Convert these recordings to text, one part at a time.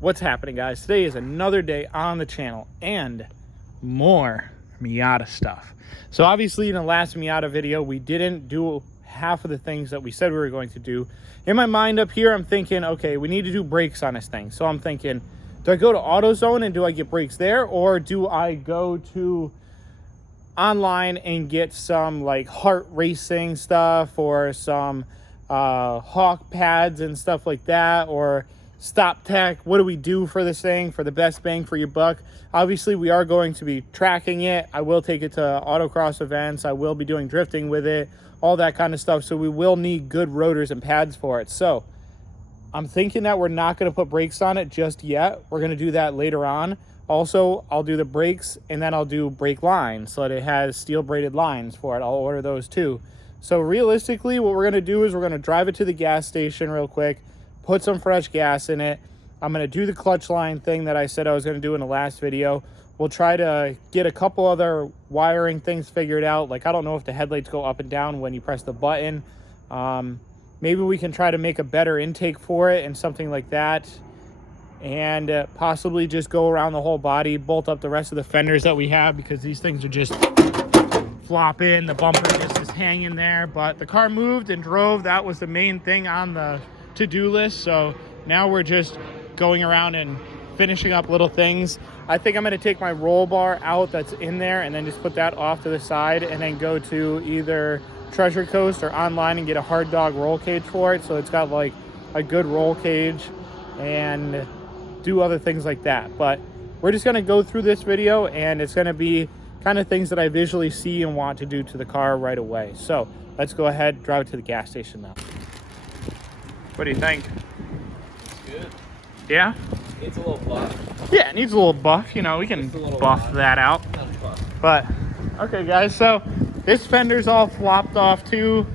What's happening, guys? Today is another day on the channel and more Miata stuff. So obviously in the last Miata video, we didn't do half of the things that we said we were going to do. In my mind up here, I'm thinking, okay, we need to do brakes on this thing. So I'm thinking, do I go to AutoZone and do I get brakes there? Or do I go to online and get some like heart racing stuff or some hawk pads and stuff like that, or stop tech? What do we do for this thing for the best bang for your buck? Obviously we are going to be tracking it. I will take it to autocross events. I will be doing drifting with it, all that kind of stuff. So we will need good rotors and pads for it. So I'm thinking that we're not going to put brakes on it just yet. We're going to do that later on. Also, I'll do the brakes and then I'll do brake lines so that it has steel braided lines for it. I'll order those too. So realistically, what we're going to do is we're going to drive it to the gas station real quick, put some fresh gas in it. I'm going to do the clutch line thing that I said I was going to do in the last video. We'll try to get a couple other wiring things figured out. Like, I don't know if the headlights go up and down when you press the button. Maybe we can try to make a better intake for it and something like that. And possibly just go around the whole body, bolt up the rest of the fenders that we have, because these things are just flopping. The bumper just is hanging there. But the car moved and drove. That was the main thing on the to-do list. So now we're just going around and finishing up little things. I think I'm going to take my roll bar out that's in there and then just put that off to the side and then go to either Treasure Coast or online and get a hard dog roll cage for it, so it's got like a good roll cage, and do other things like that. But we're just going to go through this video and it's going to be kind of things that I visually see and want to do to the car right away. So let's go ahead, drive it to the gas station now. What do you think? It's good. Yeah? Needs a little buff. Yeah, it needs a little buff. You know, we can buff that out. But okay, guys, so this fender's all flopped off too.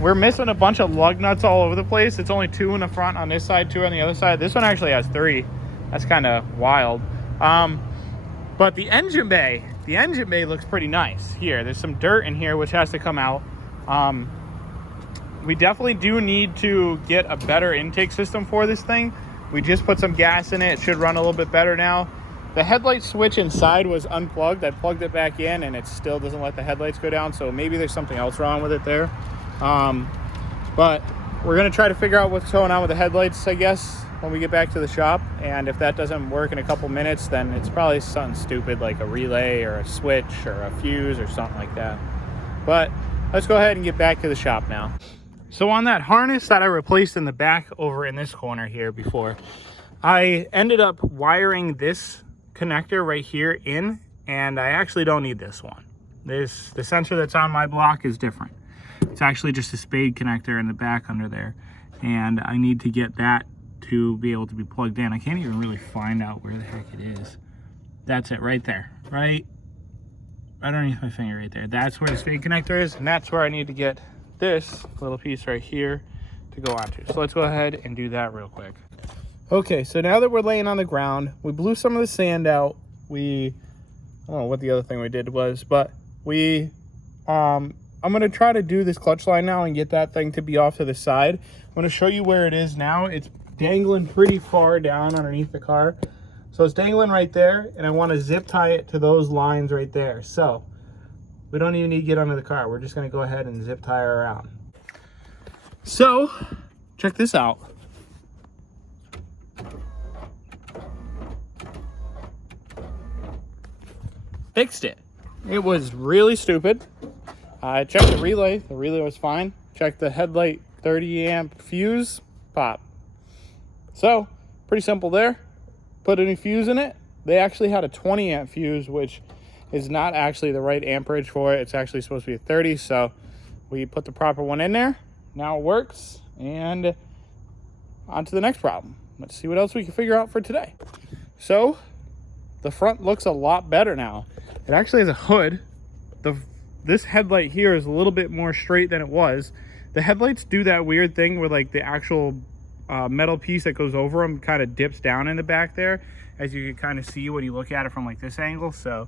We're missing a bunch of lug nuts all over the place. It's only 2 in the front on this side, 2 on the other side. This one actually has 3. That's kind of wild. But the engine bay looks pretty nice. Here, there's some dirt in here which has to come out. We definitely do need to get a better intake system for this thing. We just put some gas in it. It should run a little bit better now. The headlight switch inside was unplugged. I plugged it back in and it still doesn't let the headlights go down. So maybe there's something else wrong with it there. But we're going to try to figure out what's going on with the headlights, I guess, when we get back to the shop. And if that doesn't work in a couple minutes, then it's probably something stupid like a relay or a switch or a fuse or something like that. But let's go ahead and get back to the shop now. So on that harness that I replaced in the back over in this corner here before, I ended up wiring this connector right here in, and I actually don't need this one. The sensor that's on my block is different. It's actually just a spade connector in the back under there, and I need to get that to be able to be plugged in. I can't even really find out where the heck it is. That's it right there, right underneath my finger right there. That's where the spade connector is, and that's where I need to get this little piece right here to go onto. So let's go ahead and do that real quick. Okay, so now that we're laying on the ground, we blew some of the sand out. I don't know what the other thing we did was, but I'm going to try to do this clutch line now and get that thing to be off to the side. I'm going to show you where it is now. It's dangling pretty far down underneath the car. So it's dangling right there, and I want to zip tie it to those lines right there. So we don't even need to get under the car. We're just going to go ahead and zip tie her around. So check this out. Fixed it. It was really stupid. I checked the relay was fine. Checked the headlight 30 amp fuse, pop. So pretty simple there. Put a new fuse in it. They actually had a 20 amp fuse, which is not actually the right amperage for it. It's actually supposed to be a 30, so we put the proper one in there. Now it works, and on to the next problem. Let's see what else we can figure out for today. So the front looks a lot better now. It actually has a hood. This headlight here is a little bit more straight than it was. The headlights do that weird thing where like the actual metal piece that goes over them kind of dips down in the back there, as you can kind of see when you look at it from like this angle. So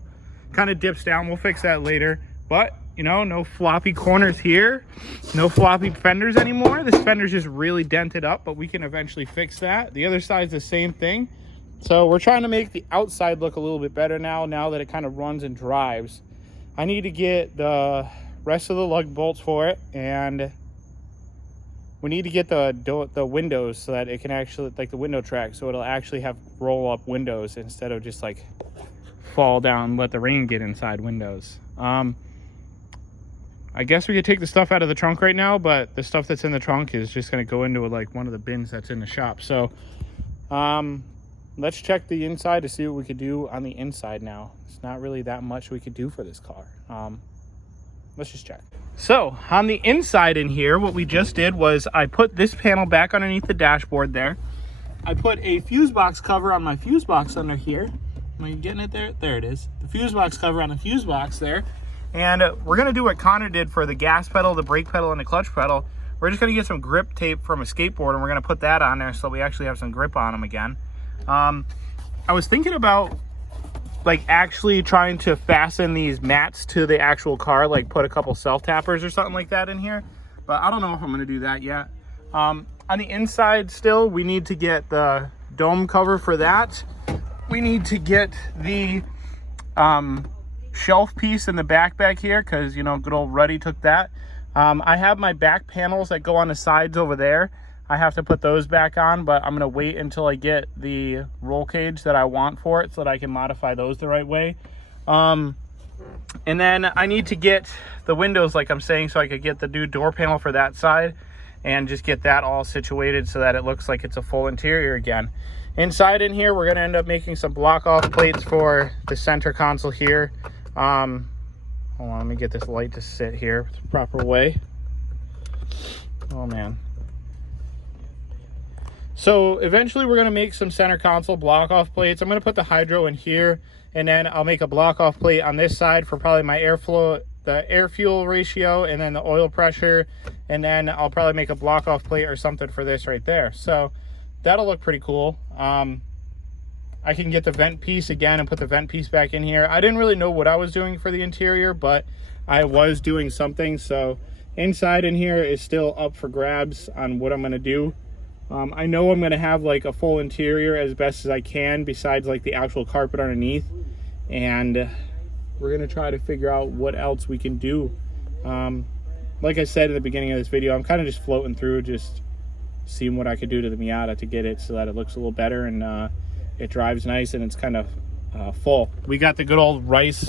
kind of dips down. We'll fix that later. But, you know, no floppy corners here. No floppy fenders anymore. This fender's just really dented up, but we can eventually fix that. The other side's the same thing. So we're trying to make the outside look a little bit better now that it kind of runs and drives. I need to get the rest of the lug bolts for it, and we need to get the windows so that it can actually, like the window track, so it'll actually have roll up windows instead of just like fall down, let the rain get inside windows. I guess we could take the stuff out of the trunk right now, but the stuff that's in the trunk is just going to go into like one of the bins that's in the shop. So let's check the inside to see what we could do on the inside now. It's not really that much we could do for this car. Let's just check. So on the inside in here, what we just did was I put this panel back underneath the dashboard there. I put a fuse box cover on my fuse box under here. Am I getting it there? There it is. The fuse box cover on the fuse box there. And we're going to do what Connor did for the gas pedal, the brake pedal, and the clutch pedal. We're just going to get some grip tape from a skateboard, and we're going to put that on there so we actually have some grip on them again. I was thinking about like actually trying to fasten these mats to the actual car, like put a couple self-tappers or something like that in here. But I don't know if I'm going to do that yet. On the inside still, we need to get the dome cover for that. We need to get the shelf piece in the back here, because, you know, good old Ruddy took that. I have my back panels that go on the sides over there. I have to put those back on, but I'm going to wait until I get the roll cage that I want for it so that I can modify those the right way. And then I need to get the windows, like I'm saying, so I could get the new door panel for that side and just get that all situated so that it looks like it's a full interior again. Inside in here, we're going to end up making some block off plates for the center console here. Hold on, let me get this light to sit here the proper way. Oh man. So eventually we're going to make some center console block off plates. I'm going to put the hydro in here, and then I'll make a block off plate on this side for probably my airflow, the air fuel ratio, and then the oil pressure, and then I'll probably make a block off plate or something for this right there. So that'll look pretty cool. I can get the vent piece again and put the vent piece back in here. I didn't really know what I was doing for the interior, but I was doing something. So inside in here is still up for grabs on what I'm going to do. I know I'm going to have like a full interior as best as I can, besides like the actual carpet underneath. And we're going to try to figure out what else we can do. Like I said at the beginning of this video, I'm kind of just floating through, just seeing what I could do to the Miata to get it so that it looks a little better and it drives nice and it's kind of full. We got the good old Rice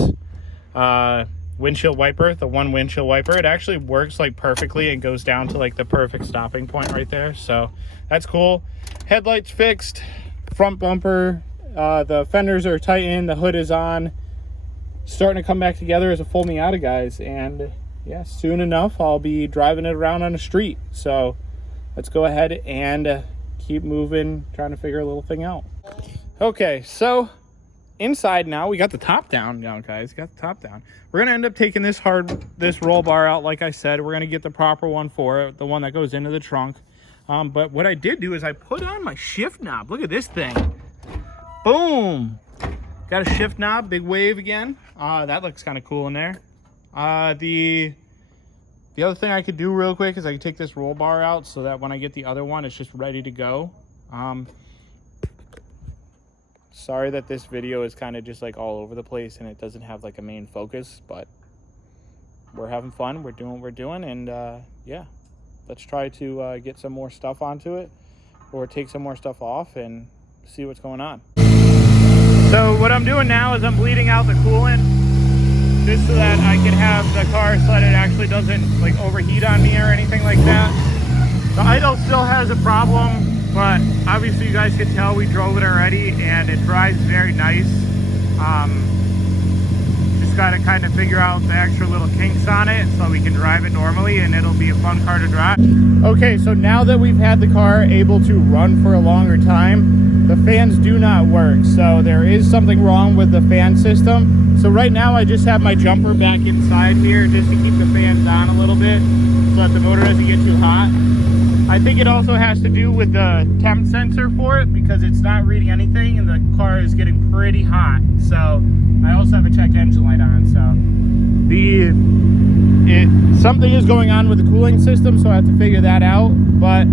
windshield wiper, the one windshield wiper. It actually works like perfectly and goes down to like the perfect stopping point right there. So that's cool. Headlights fixed, front bumper, the fenders are tightened, the hood is on. Starting to come back together as a full Miata, guys. And yeah, soon enough I'll be driving it around on the street. So let's go ahead and keep moving, trying to figure a little thing out. Okay, so inside now, we got the top down guys. Got the top down. We're gonna end up taking this roll bar out. Like I said, we're gonna get the proper one for it, the one that goes into the trunk. But what I did do is I put on my shift knob. Look at this thing. Boom. Got a shift knob, big wave again. That looks kind of cool in there. The other thing I could do real quick is I could take this roll bar out so that when I get the other one, it's just ready to go. Sorry that this video is kind of just like all over the place and it doesn't have like a main focus, but we're having fun. We're doing what we're doing, and yeah, let's try to get some more stuff onto it or take some more stuff off and see what's going on. So what I'm doing now is I'm bleeding out the coolant just so that I can have the car so that it actually doesn't like overheat on me or anything like that. The idle still has a problem, but obviously you guys can tell we drove it already and it drives very nice. Just got to kind of figure out the extra little kinks on it so we can drive it normally and it'll be a fun car to drive. Okay, so now that we've had the car able to run for a longer time, the fans do not work. So there is something wrong with the fan system. So right now I just have my jumper back inside here just to keep the fans on a little bit so that the motor doesn't get too hot. I think it also has to do with the temp sensor for it because it's not reading anything and the car is getting pretty hot. So I also have a check engine light on. So Something is going on with the cooling system, so I have to figure that out. But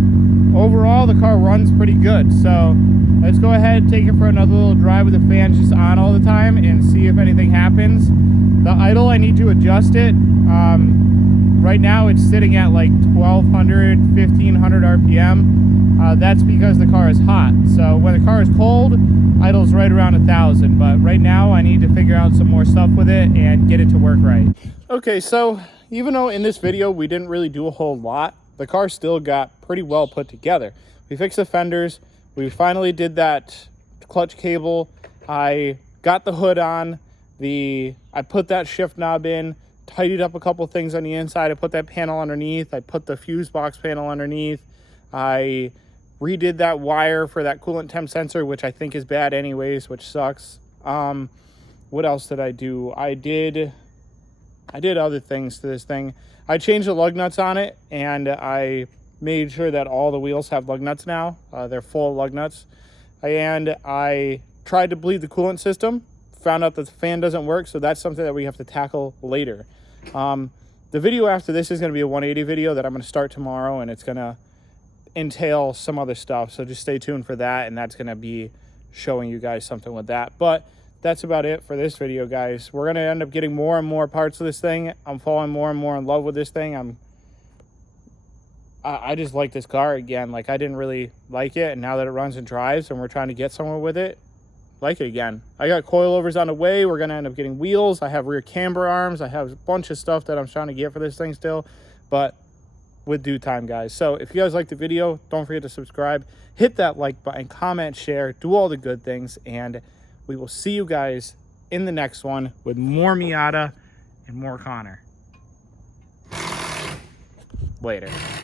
overall, the car runs pretty good. So let's go ahead and take it for another little drive with the fan just on all the time and see if anything happens. The idle, I need to adjust it. Right now it's sitting at like 1200, 1500 RPM. That's because the car is hot. So when the car is cold, idle's right around 1000. But right now I need to figure out some more stuff with it and get it to work right. Okay, so even though in this video we didn't really do a whole lot, the car still got pretty well put together. We fixed the fenders. We finally did that clutch cable. I got the hood on. I put that shift knob in, tidied up a couple things on the inside. I put that panel underneath. I put the fuse box panel underneath. I redid that wire for that coolant temp sensor, which I think is bad anyways, which sucks. What else did I do? I did other things to this thing. I changed the lug nuts on it, and I made sure that all the wheels have lug nuts now. They're full of lug nuts. And I tried to bleed the coolant system. Found out that the fan doesn't work, so that's something that we have to tackle later. The video after this is going to be a 180 video that I'm going to start tomorrow, and it's going to entail some other stuff. So just stay tuned for that, and that's going to be showing you guys something with that. But that's about it for this video, guys. We're going to end up getting more and more parts of this thing. I'm falling more and more in love with this thing. I just like this car again. Like, I didn't really like it, and now that it runs and drives and we're trying to get somewhere with it, like it again. I got coilovers on the way. We're going to end up getting wheels. I have rear camber arms. I have a bunch of stuff that I'm trying to get for this thing still, but with due time, guys. So if you guys liked the video, don't forget to subscribe, hit that like button, comment, share, do all the good things, and we will see you guys in the next one with more Miata and more Connor. Later.